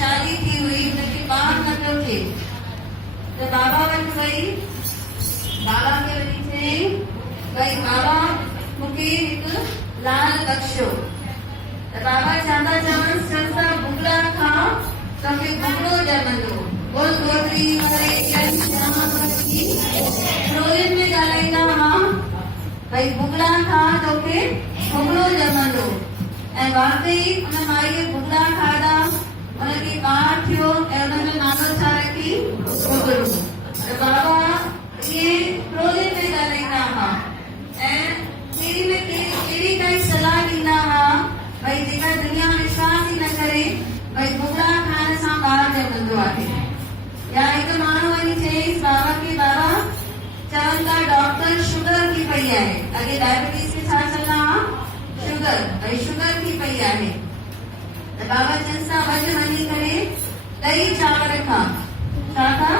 शादी थी हुई उनखे ॿार न पियो थिए त बाबा वटि वई बाबा खे वञी चयईं भई बाबा मूंखे हिकु लाल बख़्शियो त बाबा चवंदा चवनि चवंदा भुॻड़ा खा तोखे भुॻड़ो ॼमंदो बोल गोत्री वारे रोज़न में ॻाल्हाईंदा हुआ भई भुॻड़ा खा तोखे भुॻड़ो ॼमंदो ऐं वाकई उन माईअ भुॻड़ा खाधा उनखे ॿार थियो ऐं उनजो नालो छा रखी भुॻड़ो त बाबा इहे रोज़न में ॻाल्हाईंदा हुआ ऐं कहिड़ी न कहिड़ी काई सलाह ॾींदा हुआ भई जेका दुनिया विश्वास ई न करे भई भुॻड़ा खाइण सां ॿार ॼमंदो आहे या हिकु माण्हू वञी चयईंसि बाबा खे बाबा चवनि था डॉक्टर शुगर थी पई आहे अॻे डायबिटीज़ खे छा चवंदा हुआ शुगर भई शुगर थी पई आहे त बाबा चवनि था भॼ वञी करे ॾही चांवर खा छा खा